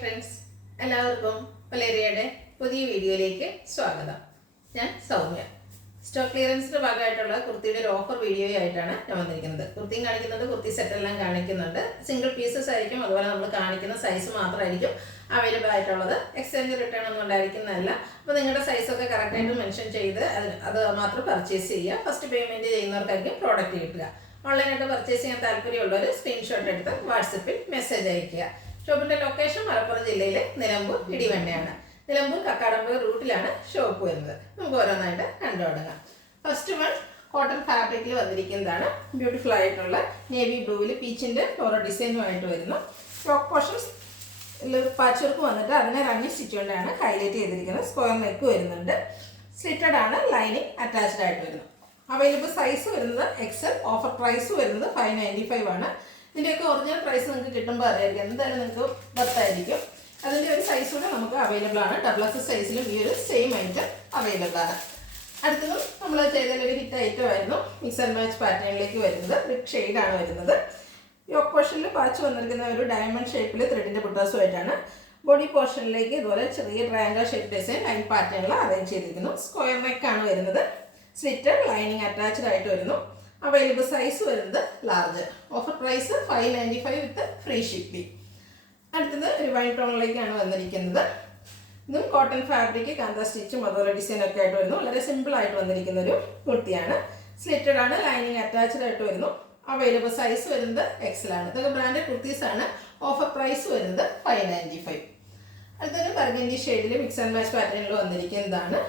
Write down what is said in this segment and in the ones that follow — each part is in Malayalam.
ഫ്രണ്ട്സ്, എല്ലാവർക്കും വലേറിയയുടെ പുതിയ വീഡിയോയിലേക്ക് സ്വാഗതം. ഞാൻ സൗമ്യ. സ്റ്റോക്ക് ക്ലിയറൻസിന്റെ ഭാഗമായിട്ടുള്ള കുർത്തിയുടെ ഒരു ഓഫർ വീഡിയോ ആയിട്ടാണ് ഞാൻ വന്നിരിക്കുന്നത്. കുർത്തിയും കാണിക്കുന്നുണ്ട്, കുർത്തി സെറ്റെല്ലാം കാണിക്കുന്നുണ്ട്. സിംഗിൾ പീസസ് ആയിരിക്കും, അതുപോലെ നമ്മൾ കാണിക്കുന്ന സൈസ് മാത്രമായിരിക്കും അവൈലബിൾ ആയിട്ടുള്ളത്. എക്സ്ചേഞ്ച് റിട്ടേൺ ഒന്നും ഉണ്ടായിരിക്കുന്നതല്ല. അപ്പോൾ നിങ്ങളുടെ സൈസൊക്കെ കറക്റ്റായിട്ട് മെൻഷൻ ചെയ്ത് അത് മാത്രം പർച്ചേസ് ചെയ്യുക. ഫസ്റ്റ് പേയ്മെൻറ്റ് ചെയ്യുന്നവർക്കായിരിക്കും പ്രോഡക്റ്റ് കിട്ടുക. ഓൺലൈനായിട്ട് പർച്ചേസ് ചെയ്യാൻ താല്പര്യമുള്ളവർ സ്ക്രീൻഷോട്ട് എടുത്ത് വാട്സപ്പിൽ മെസ്സേജ് അയയ്ക്കുക. ഷോപ്പിന്റെ ലൊക്കേഷൻ മലപ്പുറം ജില്ലയിലെ നിലമ്പൂർ ഇടിവണ്ണയാണ്. നിലമ്പൂർ കക്കാടമ്പൂർ റൂട്ടിലാണ് ഷോപ്പ് വരുന്നത്. നമുക്ക് ഓരോന്നായിട്ട് കണ്ടു തുടങ്ങാം. ഫസ്റ്റ് വൺ കോട്ടൺ ഫാബ്രിക്കിൽ വന്നിരിക്കുന്നതാണ്. ബ്യൂട്ടിഫുൾ ആയിട്ടുള്ള നേവി ബ്ലൂവിൽ പീച്ചിന്റെ ഫ്ലോറൽ ഡിസൈനുമായിട്ട് വരുന്നു. യോക്ക് പോർഷൻസ് പാച്ച് വർക്ക് വന്നിട്ട് അതിനെ റണ്ണി സ്റ്റിച്ച് കൊണ്ടാണ് ഹൈലൈറ്റ് ചെയ്തിരിക്കുന്നത്. സ്ക്വയർ നെക്ക് വരുന്നുണ്ട്. സ്ലിറ്റഡ് ആണ്, ലൈനിങ് അറ്റാച്ച്ഡ് ആയിട്ട് വരുന്നു. അവൈലബിൾ സൈസ് വരുന്നത് എക്സൽ. ഓഫർ പ്രൈസ് വരുന്നത് 595 ആണ്. ഇതിൻ്റെയൊക്കെ ഒറിജിനൽ പ്രൈസ് നിങ്ങൾക്ക് കിട്ടുമ്പോൾ അറിയായിരിക്കും, എന്തായാലും നിങ്ങൾക്ക് വർത്തായിരിക്കും. അതിൻ്റെ ഒരു സൈസ് കൂടെ നമുക്ക് അവൈലബിൾ ആണ്. XXL സൈസിലും ഈ ഒരു സെയിം ഐറ്റം അവൈലബിൾ ആണ്. അടുത്തതും നമ്മൾ ചെയ്തതിലൊരു ഹിറ്റ് ഐറ്റം ആയിരുന്നു. മിക്സ് ആൻഡ് മാച്ച് പാറ്റേണിലേക്ക് വരുന്നത് റിക് ഷെയ്ഡാണ് വരുന്നത്. യോക്ക് പോർഷനിൽ പാച്ച് വന്നിരിക്കുന്ന ഒരു ഡയമണ്ട് ഷേപ്പിൽ ത്രെഡിൻ്റെ ബുട്ടാസുമായിട്ടാണ്. ബോഡി പോർഷനിലേക്ക് ഇതുപോലെ ചെറിയ ട്രയാങ്കിൾ ഷേപ്പ് ഡിസൈൻ ലൈൻ പാറ്റേണിൽ അറേഞ്ച് ചെയ്തിരിക്കുന്നു. സ്ക്വയർ നെക്കാണ് വരുന്നത്. സ്ലിറ്റഡ് ലൈനിങ് അറ്റാച്ച്ഡ് ആയിട്ട് വരുന്നു. അവൈലബിൾ സൈസ് വരുന്നത് large. Offer price 595 with free shipping. അടുത്തത് ഒരു വൈൻ ടോണിലേക്കാണ് വന്നിരിക്കുന്നത്. ഇതും കോട്ടൺ ഫാബ്രിക്, കാന്ത സ്റ്റിച്ചും അതുപോലെ ഡിസൈനൊക്കെ ആയിട്ട് വരുന്നു. വളരെ സിമ്പിൾ ആയിട്ട് വന്നിരിക്കുന്ന ഒരു കുർത്തിയാണ്. സ്ലിറ്റഡ് ആണ്, ലൈനിങ് അറ്റാച്ച്ഡ് ആയിട്ട് വരുന്നു. അവൈലബിൾ സൈസ് വരുന്നത് എക്സൽ ആണ്. ഇതൊക്കെ ബ്രാൻഡഡ് കുർത്തീസ് ആണ്. ഓഫർ പ്രൈസ് വരുന്നത് 595. അടുത്തൊരു ബർഗൻഡി ഷെയ്ഡിൽ മിക്സ് ആൻഡ് മാച്ച് പാറ്റേണിൽ വന്നിരിക്കുന്നതാണ്.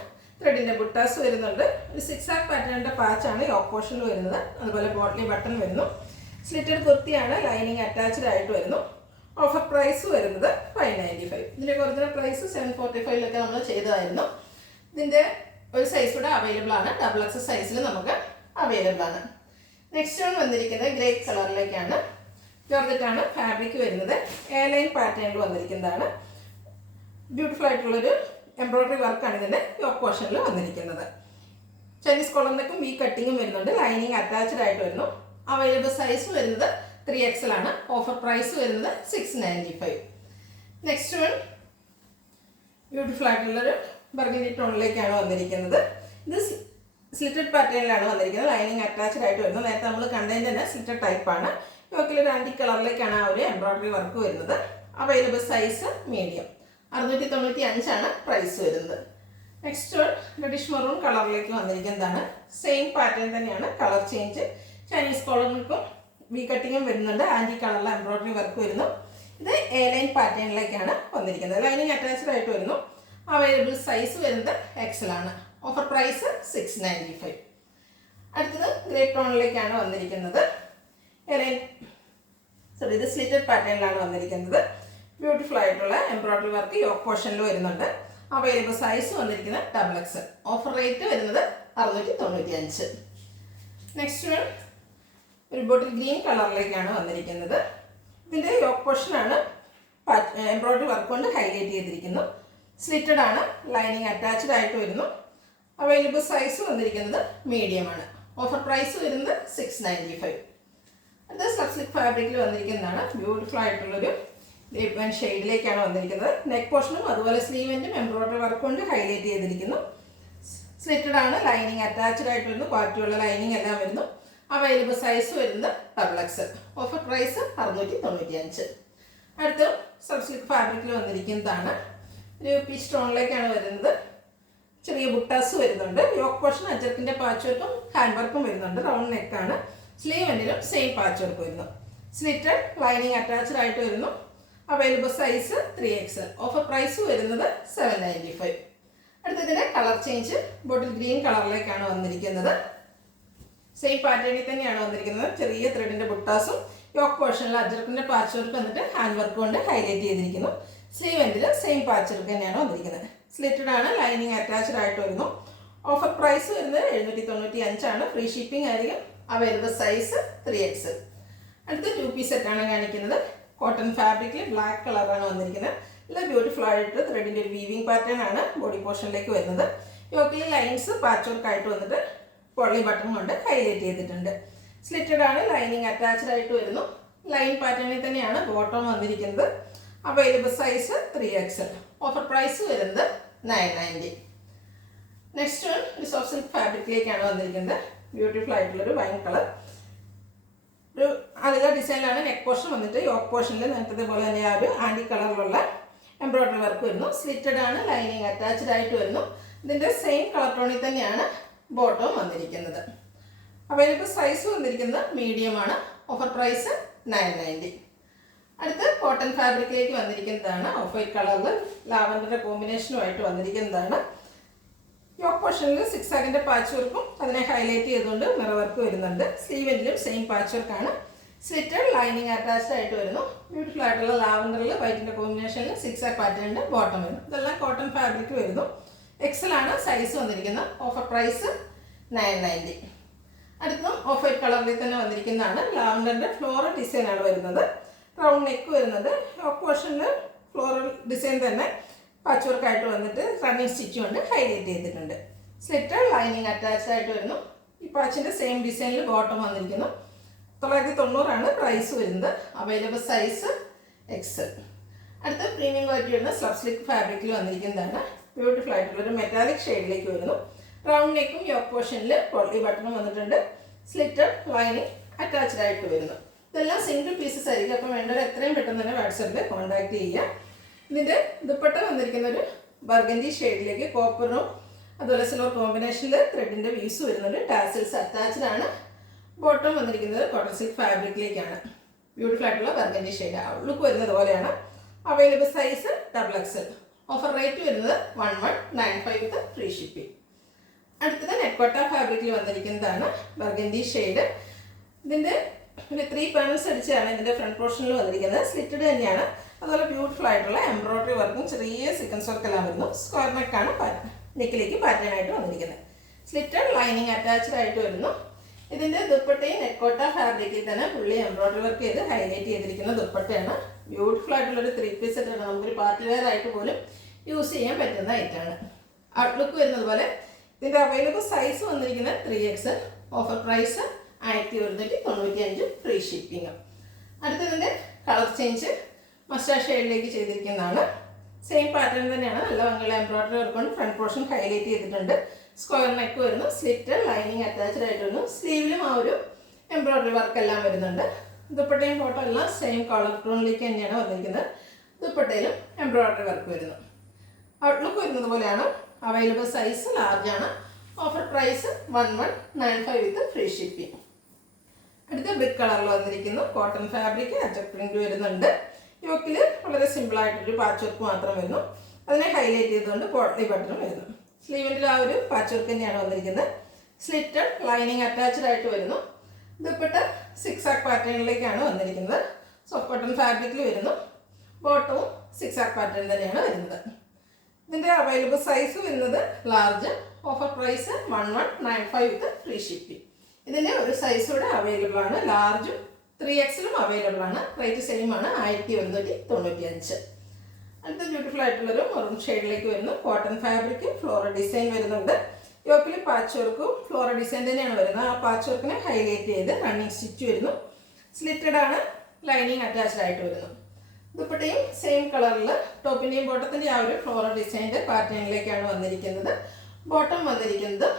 ത്രെഡിൻ്റെ ബുട്ടാസ് വരുന്നുണ്ട്. ഒരു 6 ആർക്ക് പാറ്റേണിൻ്റെ പാച്ചാണ് യോക്ക് പോർഷനിൽ വരുന്നത്. അതുപോലെ ബോട്ടിലി ബട്ടൺ വരുന്നു. സ്ലിറ്റഡ് കുർത്തിയാണ്, ലൈനിങ് അറ്റാച്ച്ഡ് ആയിട്ട് വരുന്നു. ഓഫർ പ്രൈസ് വരുന്നത് 595. ഇതിൻ്റെ ഒറിജിനൽ പ്രൈസ് 745 നമ്മൾ ചെയ്തതായിരുന്നു. ഇതിൻ്റെ ഒരു സൈസ് കൂടെ അവൈലബിൾ ആണ്. XXL സൈസിൽ നമുക്ക് അവൈലബിൾ ആണ്. നെക്സ്റ്റ് ആണ് വന്നിരിക്കുന്നത് ഗ്രേ കളറിലേക്കാണ്. ജോർജറ്റാണ് ഫാബ്രിക് വരുന്നത്. എയർലൈൻ പാറ്റേണിൽ വന്നിരിക്കുന്നതാണ്. ബ്യൂട്ടിഫുൾ ആയിട്ടുള്ളൊരു എംബ്രോയിഡറി വർക്കാണ് ഇതിൻ്റെ യോക്ക് പോർഷനിൽ വന്നിരിക്കുന്നത്. ചൈനീസ് കോളറിനൊക്കെ വി കട്ടിങ്ങും വരുന്നുണ്ട്. ലൈനിങ് അറ്റാച്ച്ഡ് ആയിട്ട് വരുന്നു. അവൈലബിൾ സൈസ് വരുന്നത് 3XL ആണ്. ഓഫർ പ്രൈസ് വരുന്നത് 695. നെക്സ്റ്റ് വൺ ബ്യൂട്ടിഫുൾ ആയിട്ടുള്ളൊരു ബർഗൻഡി ടോണിലേക്കാണ് വന്നിരിക്കുന്നത്. ഇത് സ്ലിറ്റഡ് പാറ്റേണിലാണ് വന്നിരിക്കുന്നത്. ലൈനിങ് അറ്റാച്ച്ഡ് ആയിട്ട് വരുന്നു. നേരത്തെ നമ്മൾ കണ്ടതിൻ്റെ തന്നെ സ്ലിറ്റഡ് ടൈപ്പാണ്. യോക്കിലൊരു ആൻറ്റി കളറിലേക്കാണ് ആ ഒരു എംബ്രോയിഡറി വർക്ക് വരുന്നത്. Available size medium. 695 ആണ് പ്രൈസ് വരുന്നത്. നെക്സ്റ്റ് റെഡിഷ് മെറൂൺ കളറിലേക്ക് വന്നിരിക്കുന്നതാണ്. സെയിം പാറ്റേൺ തന്നെയാണ്, കളർ ചേഞ്ച്. ചൈനീസ് കോളറിനും വി കട്ടിങ്ങും വരുന്നുണ്ട്. ആൻറ്റി കളറിലെ എംബ്രോയിഡറി വർക്ക് വരുന്നു. ഇത് എ ലൈൻ പാറ്റേണിലേക്കാണ് വന്നിരിക്കുന്നത്. ലൈനിങ് അറ്റാച്ച്ഡ് ആയിട്ട് വരുന്നു. അവൈലബിൾ സൈസ് വരുന്നത് എക്സൽ ആണ്. Offer price 695. അടുത്തത് ഗ്രേ ടോണിലേക്കാണ് വന്നിരിക്കുന്നത്. ഇത് സ്ലിറ്റഡ് പാറ്റേണിലാണ് വന്നിരിക്കുന്നത്. ബ്യൂട്ടിഫുൾ ആയിട്ടുള്ള എംബ്രോയിഡറി വർക്ക് യോക്ക് പോർഷനിൽ വരുന്നുണ്ട്. അവൈലബിൾ സൈസ് വന്നിരിക്കുന്നത് XXL. ഓഫർ റേറ്റ് വരുന്നത് 695. നെക്സ്റ്റ് ഒരു ബോട്ടിൽ ഗ്രീൻ കളറിലേക്കാണ് വന്നിരിക്കുന്നത്. ഇതിൻ്റെ യോക്ക് പോർഷനാണ് എംബ്രോയിഡറി വർക്ക് കൊണ്ട് ഹൈലൈറ്റ് ചെയ്തിരിക്കുന്നു. സ്ലിറ്റഡ് ആണ്, ലൈനിങ് അറ്റാച്ച്ഡ് ആയിട്ട് വരുന്നു. അവൈലബിൾ സൈസ് വന്നിരിക്കുന്നത് മീഡിയം ആണ്. ഓഫർ പ്രൈസ് വരുന്നത് 695. അത് സ്ലക്സ്ലിക് ഫാബ്രിക്കിൽ വന്നിരിക്കുന്നതാണ്. ബ്യൂട്ടിഫുൾ ആയിട്ടുള്ളൊരു ഗ്രീൻ ഷെയ്ഡിലേക്കാണ് വന്നിരിക്കുന്നത്. നെക്ക് പോർഷനും അതുപോലെ സ്ലീവിൻ്റും എംബ്രോയിഡറി വർക്ക് കൊണ്ട് ഹൈലൈറ്റ് ചെയ്തിരിക്കുന്നു. സ്ലിറ്റഡ് ആണ്, ലൈനിങ് അറ്റാച്ച്ഡ് ആയിട്ട് വരുന്നു. ക്വാളിറ്റിയുള്ള ലൈനിങ് എല്ലാം വരുന്നു. അവൈലബിൾ സൈസ് വരുന്നത് XXL. Offer price 695. അടുത്ത സബ്സിൽക്ക് ഫാബ്രിക്കിൽ വന്നിരിക്കുന്നതാണ്. ഒരു പീച്ച് ടോണിലേക്കാണ് വരുന്നത്. ചെറിയ ബുട്ടാസ് വരുന്നുണ്ട്. യോക്ക് പോർഷൻ അജർക്കിൻ്റെ പാച്ച് വർക്കും ഹാൻഡ് വർക്കും വരുന്നുണ്ട്. റൗണ്ട് നെക്കാണ്. സ്ലീവ് എൻഡിലും സെയിം പാച്ച് വർക്ക് വരുന്നു. സ്ലിറ്റഡ് ലൈനിങ് അറ്റാച്ച്ഡ് ആയിട്ട് വരുന്നു. Available size 3XL. Offer price വരുന്നത് 795. അടുത്തതിൻ്റെ കളർ ചേഞ്ച് ബോട്ടിൽ ഗ്രീൻ കളറിലേക്കാണ് വന്നിരിക്കുന്നത്. സെയിം പാറ്റേണിൽ തന്നെയാണ് വന്നിരിക്കുന്നത്. ചെറിയ ത്രെഡിൻ്റെ ബുട്ടാസും യോക്ക് പോർഷനിൽ അജർക്കിൻ്റെ പാച്ച് വർക്ക് വന്നിട്ട് ഹാൻഡ് വർക്ക് കൊണ്ട് ഹൈലൈറ്റ് ചെയ്തിരിക്കുന്നു. സ്ലീവ് എൻഡിൽ സെയിം പാച്ച് വർക്ക് തന്നെയാണ് വന്നിരിക്കുന്നത്. സ്ലിറ്റഡ് ആണ്, ലൈനിങ് അറ്റാച്ച്ഡ് ആയിട്ട് വരുന്നു. ഓഫർ പ്രൈസ് വരുന്നത് 795 ആണ്. ഫ്രീ ഷിപ്പിംഗ് ആയിരിക്കും. Available size 3XL. അടുത്ത 2 പീസ് സെറ്റാണ് കാണിക്കുന്നത്. കോട്ടൺ ഫാബ്രിക്കിൽ ബ്ലാക്ക് കളറാണ് വന്നിരിക്കുന്നത്. നല്ല ബ്യൂട്ടിഫുൾ ആയിട്ട് ത്രെഡിൻ്റെ ഒരു വീവിംഗ് പാറ്റേൺ ആണ് ബോഡി പോർഷനിലേക്ക് വരുന്നത്. യോക്കിൽ ലൈൻസ് പാച്ച് വർക്ക് ആയിട്ട് വന്നിട്ട് പോളി ബട്ടൺ കൊണ്ട് ഹൈലൈറ്റ് ചെയ്തിട്ടുണ്ട്. സ്ലിറ്റഡ് ആണ്, ലൈനിങ് അറ്റാച്ച്ഡ് ആയിട്ട് വരുന്നു. ലൈൻ പാറ്റേണിൽ തന്നെയാണ് ബോട്ടം വന്നിരിക്കുന്നത്. Available size 3XL. Offer price വരുന്നത് 990. നെക്സ്റ്റ് ഒരു സോഫ്റ്റ് സിൽക്ക് ഫാബ്രിക്കിലേക്കാണ് വന്നിരിക്കുന്നത്. ബ്യൂട്ടിഫുൾ ആയിട്ടുള്ളൊരു വൈൻ കളർ, ഒരു അധിക ഡിസൈനിലാണ് നെക്ക് പോർഷൻ വന്നിട്ട്. യോക്ക് പോർഷനിൽ നേരത്തെ പോലെ തന്നെ ആ ഒരു ആൻറ്റി കളറിലുള്ള എംബ്രോയ്ഡറി വർക്ക് വരുന്നു. സ്ലിറ്റഡ് ആണ്, ലൈനിങ് അറ്റാച്ച്ഡ് ആയിട്ട് വരുന്നു. ഇതിൻ്റെ സെയിം കളർ ടോണിൽ തന്നെയാണ് ബോട്ടവും വന്നിരിക്കുന്നത്. അവൈലബിൾ സൈസ് വന്നിരിക്കുന്നത് മീഡിയം ആണ്. Offer price 990. അടുത്ത് കോട്ടൺ ഫാബ്രിക്കിലേക്ക് വന്നിരിക്കുന്നതാണ്. ഓഫ് വൈറ്റ് കളറിൽ ലാവൻഡറിൻ്റെ കോമ്പിനേഷനുമായിട്ട് വന്നിരിക്കുന്നതാണ്. യോക്ക് പോർഷനിൽ 6 ആക്കിൻ്റെ പാച്ച് വർക്കും അതിനെ ഹൈലൈറ്റ് ചെയ്തുകൊണ്ട് മിറർ വർക്ക് വരുന്നുണ്ട്. സ്ലീവെന്റിലും സെയിം പാച്ച് വർക്കാണ്. സ്ലിറ്റഡ് ലൈനിങ് അറ്റാച്ച്ഡ് ആയിട്ട് വരുന്നു. ബ്യൂട്ടിഫുൾ ആയിട്ടുള്ള ലാവൻഡറിൽ വൈറ്റിൻ്റെ കോമ്പിനേഷനിൽ 6 ആക്ക് പാറ്റേണിൻ്റെ ബോട്ടം വരുന്നു. ഇതെല്ലാം കോട്ടൺ ഫാബ്രിക് വരുന്നു. XL ആണ് സൈസ് വന്നിരിക്കുന്നത്. Offer price 990. അടുത്തും ഓഫ് വൈറ്റ് കളറിൽ തന്നെ വന്നിരിക്കുന്നതാണ്. ലാവൻഡറിൻ്റെ ഫ്ലോറൽ ഡിസൈനാണ് വരുന്നത്. റൗണ്ട് നെക്ക് വരുന്നത്. യോക്ക് പോർഷനിൽ ഫ്ലോറൽ ഡിസൈൻ തന്നെ പാച്ച് വർക്കായിട്ട് വന്നിട്ട് റണ്ണിങ് സ്റ്റിച്ച് കൊണ്ട് ഹൈലൈറ്റ് ചെയ്തിട്ടുണ്ട്. സ്ലിറ്റഡ് ലൈനിങ് അറ്റാച്ച്ഡ് ആയിട്ട് വരുന്നു. ഈ പാച്ചിൻ്റെ സെയിം ഡിസൈനിൽ ബോട്ടം വന്നിരിക്കുന്നു. 990 പ്രൈസ് വരുന്നത്. Available size XL. അടുത്ത പ്രീമിയം ക്വാളിറ്റി വരുന്ന സ്ലബ് സിൽക്ക് ഫാബ്രിക്കിൽ വന്നിരിക്കുന്നതാണ്. ബ്യൂട്ടിഫുൾ ആയിട്ടുള്ളൊരു മെറ്റാലിക് ഷെയ്ഡിലേക്ക് വരുന്നു. റൗണ്ട് നെക്കും യോക്ക് പോർഷനിൽ പോളി ബട്ടണും വന്നിട്ടുണ്ട്. സ്ലിറ്റഡ് ലൈനിങ് അറ്റാച്ച്ഡ് ആയിട്ട് വരുന്നു. ഇതെല്ലാം സിംഗിൾ പീസസ് ആയിരിക്കും. അപ്പം വേണ്ടവർ എത്രയും പെട്ടെന്ന് തന്നെ വാട്സാപ്പിൽ കോൺടാക്ട് ചെയ്യുക. ഇതിൻ്റെ ദുപ്പട്ട വന്നിരിക്കുന്ന ഒരു ബർഗൻഡി ഷെയ്ഡിലേക്ക് കോപ്പറും അതുപോലെ സിൽവർ കോമ്പിനേഷനിൽ ത്രെഡിൻ്റെ വീസ് വരുന്നുണ്ട്. ടാസിൽസ് അറ്റാച്ച്ഡ് ആണ്. ബോട്ടം വന്നിരിക്കുന്നത് കോട്ടൺ സിൽക്ക് ഫാബ്രിക്കിലേക്കാണ്. ബ്യൂട്ടിഫുൾ ആയിട്ടുള്ള ബർഗൻഡി ഷെയ്ഡ് ലുക്ക് വരുന്നത് പോലെയാണ്. Available size XXL. Offer rate വരുന്നത് 1195 വിത്ത് ഫ്രീ ഷിപ്പിംഗ്. അടുത്തത് നെക്കോട്ട ഫാബ്രിക്കിൽ വന്നിരിക്കുന്നതാണ്. Burgundy shade. ഇതിൻ്റെ 3 പാനൽസ് അടിച്ചാണ് ഇതിൻ്റെ ഫ്രണ്ട് പോർഷനിൽ വന്നിരിക്കുന്നത്. സ്ലിറ്റഡ് തന്നെയാണ്. അതുപോലെ ബ്യൂട്ടിഫുൾ ആയിട്ടുള്ള എംബ്രോയ്ഡറി വർക്കും ചെറിയ സീക്വൻസ് വർക്കെല്ലാം വരുന്നു. സ്ക്വയർ നെക്കാണ് നെക്കിലേക്ക് പാറ്റേൺ ആയിട്ട് വന്നിരിക്കുന്നത്. സ്ലിറ്റഡ് ലൈനിങ് അറ്റാച്ച്ഡ് ആയിട്ട് വരുന്നു. ഇതിൻ്റെ ദുപ്പട്ടയും നെക്കോട്ട ഫാബ്രിക്കിൽ തന്നെ പുള്ളി എംബ്രോയ്ഡറി വർക്ക് ചെയ്ത് ഹൈലൈറ്റ് ചെയ്തിരിക്കുന്ന ദുപ്പട്ടയാണ്. ബ്യൂട്ടിഫുൾ ആയിട്ടുള്ളൊരു 3 പീസ് സെറ്റാണ്. നമുക്കൊരു പാർട്ടി വെയർ ആയിട്ട് പോലും യൂസ് ചെയ്യാൻ പറ്റുന്ന ഐറ്റമാണ്. ഔട്ട്ലുക്ക് വരുന്നത് പോലെ. ഇതിൻ്റെ അവൈലബിൾ സൈസ് വന്നിരിക്കുന്നത് 3XL. Offer price 1195 free shipping. അടുത്തതിൻ്റെ കളർ ചേഞ്ച് മസ്റ്റാർഡ് ഷെയ്ഡിലേക്ക് ചെയ്തിരിക്കുന്നതാണ്. സെയിം പാറ്റേൺ തന്നെയാണ്. നല്ല ഭംഗിയുള്ള എംബ്രോയ്ഡറി വർക്ക് കൊണ്ട് ഫ്രണ്ട് പോർഷൻ ഹൈലൈറ്റ് ചെയ്തിട്ടുണ്ട്. സ്ക്വയർ നെക്ക് വരുന്നു. സ്ലിറ്റ് ലൈനിങ് അറ്റാച്ച്ഡ് ആയിട്ട് വരുന്നു. സ്ലീവിലും ആ ഒരു എംബ്രോയ്ഡറി വർക്ക് എല്ലാം വരുന്നുണ്ട്. ദുപ്പട്ടയും ഫോട്ടോ എല്ലാം സെയിം കളർ ടോണിലേക്ക് തന്നെയാണ് വന്നിരിക്കുന്നത്. ദുപ്പട്ടയിലും എംബ്രോയ്ഡറി വർക്ക് വരുന്നു. ഔട്ട്ലുക്ക് വരുന്നത് പോലെയാണ്. അവൈലബിൾ സൈസ് ലാർജ് ആണ്. Offer price 1195 with free shipping. അടുത്ത ബ്രിക്ക് കളറിൽ വന്നിരിക്കുന്നു. കോട്ടൺ ഫാബ്രിക് അജക് പ്രിന്റ് വരുന്നുണ്ട്. യോക്കിൽ വളരെ സിമ്പിളായിട്ടൊരു പാച്ച് വർക്ക് മാത്രം വരുന്നു. അതിനെ ഹൈലൈറ്റ് ചെയ്തുകൊണ്ട് പോട്ട്ലി ബട്ടണും വരുന്നു. സ്ലീവിൻ്റെ ആ ഒരു പാച്ച് വർക്ക് തന്നെയാണ് വന്നിരിക്കുന്നത്. സ്ലിറ്റഡ് ലൈനിങ് അറ്റാച്ച്ഡ് ആയിട്ട് വരുന്നു. ദുപ്പട്ട 6 ആക്ക് പാറ്റേണിലേക്കാണ് വന്നിരിക്കുന്നത്. സോഫ്റ്റ് കോട്ടൺ ഫാബ്രിക്കിൽ വരുന്നു. ബോട്ടവും 6 ആക്ക് പാറ്റേൺ തന്നെയാണ് വരുന്നത്. ഇതിൻ്റെ അവൈലബിൾ സൈസ് വരുന്നത് large. Offer price 1195 with free shipping. ഇതിൻ്റെ ഒരു സൈസ് കൂടെ അവൈലബിൾ ആണ്. ലാർജും 3XLും അവൈലബിൾ ആണ്. റേറ്റ് സെയിം ആണ്, 1195. അടുത്ത ബ്യൂട്ടിഫുൾ ആയിട്ടുള്ളൊരു മെറൂൺ ഷെയ്ഡിലേക്ക് വരുന്നു. കോട്ടൺ ഫാബ്രിക് ഫ്ലോറൽ ഡിസൈൻ വരുന്നുണ്ട്. യോക്കിൽ പാച്ച് വർക്കും ഫ്ലോറൽ ഡിസൈൻ തന്നെയാണ് വരുന്നത്. ആ പാച്ച് വർക്കിനെ ഹൈലൈറ്റ് ചെയ്ത് റണ്ണിങ് സ്റ്റിച്ച് വരുന്നു. സ്ലിറ്റഡ് ആണ്, ലൈനിങ് അറ്റാച്ച്ഡ് ആയിട്ട് വരുന്നു. ദുപ്പട്ടയും സെയിം കളറിൽ ടോപ്പിൻ്റെയും ബോട്ടത്തിൻ്റെ ആ ഒരു ഫ്ലോറൽ ഡിസൈൻ്റെ പാറ്റേണിലേക്കാണ് വന്നിരിക്കുന്നത്. ബോട്ടം വന്നിരിക്കുന്നത്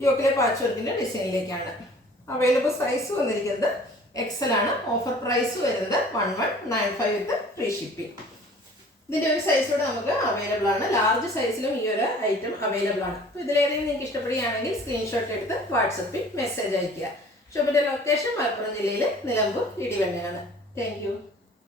യോക്കിലെ പാച്ച് വർക്കിൻ്റെ ഡിസൈനിലേക്കാണ്. അവൈലബിൾ സൈസ് വന്നിരിക്കുന്നത് XL ആണ്. ഓഫർ പ്രൈസ് വരുന്നത് 1195 വിത്ത് ഫ്രീ ഷിപ്പിംഗ്. ഇതിൻ്റെ ഒരു സൈസ് കൂടെ നമുക്ക് അവൈലബിൾ ആണ്. ലാർജ് സൈസിലും ഈ ഒരു ഐറ്റം അവൈലബിൾ ആണ്. അപ്പോൾ ഇതിലേതെങ്കിലും നിങ്ങൾക്ക് ഇഷ്ടപ്പെടുകയാണെങ്കിൽ സ്ക്രീൻഷോട്ട് എടുത്ത് വാട്സപ്പിൽ മെസ്സേജ് അയയ്ക്കുക. ഷോപ്പിൻ്റെ ലൊക്കേഷൻ മലപ്പുറം ജില്ലയിലെ നിലമ്പൂർ ഇടിവണ്ണയാണ്. Thank you.